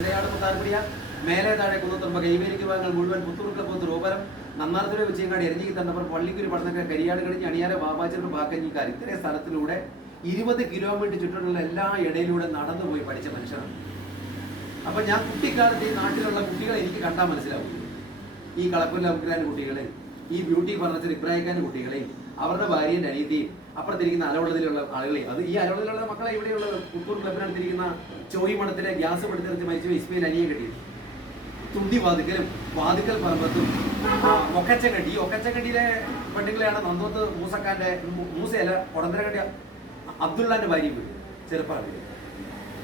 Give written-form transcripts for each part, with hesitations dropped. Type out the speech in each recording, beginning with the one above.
മുത്താർക്കുടിയ മേലെ താഴെ കുന്നത്തുമ്പ കൈവേലിക്ക് ഭാഗങ്ങൾ മുഴുവൻ പുത്തൂർക്കപ്പുറത്ത് റൂപരം നന്നാർത്തിലെ വെച്ചേങ്ങാടി എരഞ്ഞിക്ക് തന്നപ്പുറം പള്ളിക്കുരി പടന്നൊക്കെ കരിയാട് കഴിഞ്ഞ് അണിയാരെ ബാബാച്ചനും ബാക്കഞ്ഞിക്കാർ ഇത്രയും സ്ഥലത്തിലൂടെ 20 കിലോമീറ്റർ ചുറ്റുമുള്ള എല്ലാ ഇടയിലൂടെ നടന്നുപോയി പഠിച്ച മനുഷ്യനാണ്. അപ്പൊ ഞാൻ കുട്ടിക്കാലത്ത് ഈ നാട്ടിലുള്ള കുട്ടികളെ എനിക്ക് കണ്ടാൽ മനസ്സിലാവും. ഈ കളപ്പുല്ല അബ്രാൻ കുട്ടികളെ, ഈ ബ്യൂട്ടി ഫർണിച്ചർ ഇബ്രാഹിഖാൻ കുട്ടികളെയും അവരുടെ ഭാര്യയുടെ അനിയത്തെയും അപ്പുറത്തിരിക്കുന്ന അലവളത്തിലുള്ള ആളുകളെയും, അത് ഈ അലവളത്തിലുള്ള മക്കളെ ഇവിടെയുള്ള പുത്തൂർ ക്ലബിനടുത്തിരിക്കുന്ന ചോയി മഠത്തിലെ ഗ്യാസ് പെടുത്തെടുത്ത് മരിച്ചു ഇസ്മയിൽ അനിയെ കെട്ടി തുണ്ടി വാതുക്കലും വാതുക്കൽ പറമ്പത്തും ഒക്കച്ചങ്കണ്ടി. ഈ ഒക്കച്ചങ്കണ്ടിയിലെ പെണ്ണുങ്ങളെയാണ് നന്നോത്ത് മൂസക്കാന്റെ മൂസയല്ല കൊടന്തരക്കണ്ടി അബ്ദുള്ളാന്റെ ഭാര്യ വീട് ചെറുപ്പാട്.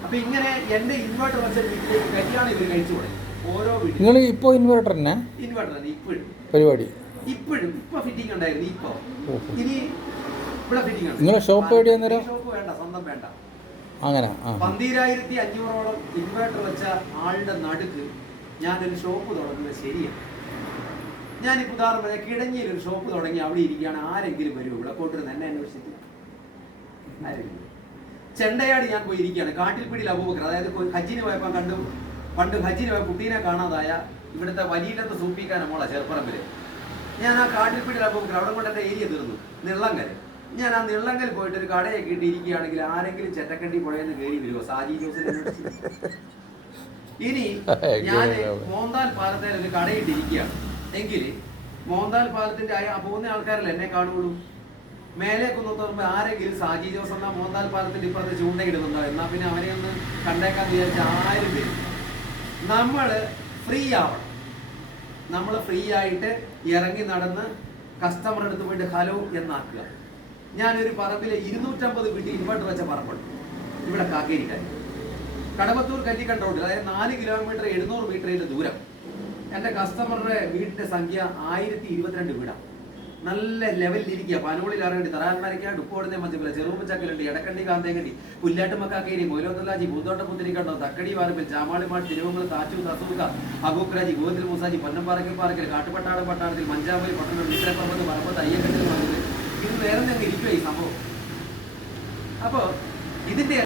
അപ്പൊ ഇങ്ങനെ എന്റെ ഇൻവേർട്ടർ വെച്ച വീട്ടിലേക്ക് കല്യാണം ഇവർ കഴിച്ചു തുടങ്ങി. ഓരോ വീട്ടിൽ ഇപ്പൊ ഇൻവേർട്ടർ തന്നെ ഇപ്പോഴും പരിപാടി ഇപ്പൊ ഫിറ്റിംഗ് ഉണ്ടായിരുന്നു. ഇപ്പൊ ഇനി ഇവിടെ ഫിറ്റിംഗ് ആണ്. നിങ്ങളെ ഷോപ്പ് എവിടെയാ? ഷോപ്പ് വേണ്ട, സ്വന്തം വേണ്ട. അങ്ങനെ 12,500 ഇൻവേർട്ടർ വെച്ച ആളുടെ നടുക്ക് ഞാനൊരു ഷോപ്പ് തുടങ്ങുന്നത് ശരിയാണ്. ഞാനിപ്പോൾ ഉദാഹരണം കിടങ്ങിയിൽ ഒരു ഷോപ്പ് തുടങ്ങി അവിടെ ഇരിക്കുകയാണ്. ആരെങ്കിലും വരും ഇവിടെ കൊണ്ടിരുന്ന് എന്നെ അന്വേഷിച്ചിട്ട്? ആരെങ്കിലും? ചെണ്ടയാടി ഞാൻ പോയി ഇരിക്കുകയാണ്. കാട്ടിൽപ്പിടിയിൽ അബൂബക്കർ, അതായത് ഹജ്ജിന് പോയപ്പോൾ കണ്ടു, പണ്ട് ഹജ്ജിന് പോയ കുട്ടീനെ കാണാതായ ഇവിടുത്തെ വലിയിലത്തെ സൂപ്പിക്കാനെ മോളാ ചെറുപ്പറമ്പില്. ഞാൻ ആ കാട്ടിൽപ്പിടിയിൽ അബൂബക്കർ അവിടെ കൊണ്ട് എൻ്റെ ഏരിയ തീർന്നു. നിള്ളങ്കൽ. ഞാൻ ആ നിള്ളങ്കൽ പോയിട്ട് ഒരു കടയൊക്കെ ഇട്ട് ഇരിക്കുകയാണെങ്കിൽ ആരെങ്കിലും ചെറ്റക്കണ്ടി പുഴയെന്ന് കയറി വരുമോ? സാജി ജോസിനെ. ഇനി ഞാൻ മോന്താൽ പാലത്തിൽ ഒരു കടയിട്ടിരിക്കുകയാണ് എങ്കിൽ മോന്താൽ പാലത്തിന്റെ പോകുന്ന ആൾക്കാരല്ല എന്നെ കാണുള്ളൂ. മേലെ കുന്നത്തുമ്പോ ആരെങ്കിലും സാജി ജോസ് എന്നാ മോന്താൽ പാലത്തിന്റെ ഇപ്പുറത്ത് ചൂണ്ടയിടുന്നുണ്ടോ? എന്നാ പിന്നെ അവനെ ഒന്ന് കണ്ടേക്കാൻ വിചാരിച്ച 1000 പേര്. നമ്മള് ഫ്രീ ആവണം. നമ്മൾ ഫ്രീ ആയിട്ട് ഇറങ്ങി നടന്ന് കസ്റ്റമർ അടുത്ത് പോയിട്ട് ഹലോ എന്നാക്കുക. ഞാനൊരു പറമ്പിലെ 250 വീട്ടിൽ ഇൻവെർട്ടർ വെച്ച പറമ്പുണ്ട് ഇവിടെ കാക്കേരിക്കാൻ. കടവത്തൂർ കല്ലിക്കണ്ട റോഡിൽ, അതായത് 4 കിലോമീറ്റർ 700 മീറ്ററിന്റെ ദൂരം. എൻ്റെ കസ്റ്റമറുടെ വീടിന്റെ സംഖ്യ 1022 വീടാണ്. നല്ല ലെവലിലിരിക്കുക. പനോളിൽ ഇറങ്ങി തറാൻമാരിക്ക ഡുക്കോടുന്ന മഞ്ചപ്പില്ല ചെറുപ്പച്ചക്കലുണ്ട്, എടക്കണ്ടി കാന്തേങ്കണ്ടി, പുല്ലാട്ട് മക്കാക്കേരി, മൊയിലോത്തലാജി, പൂന്തോട്ടം പുത്തിരിക്കണ്ടോ, തക്കടി വാരപ്പിൽ, ചാമാളിമാട്, തിരുവമ്പലം, താച്ചു, തസൂക്ക, അബൂക്കരാജി, ഗോതിൽ മൂസാജി, പന്നംപാറയ്ക്കൽ പാറയ്ക്കൽ, കാട്ടുപട്ടാടം പട്ടാളത്തിൽ, മഞ്ചാമലി പട്ടണം, നിശ്രപ്പമ്പത്ത്, പറമ്പത്ത്, അയ്യക്കട്ടിൽ വന്നത് ഇത് നേരം തന്നെ ഇരിക്കുക ഈ സംഭവം. അപ്പോൾ ഇതിന്റെ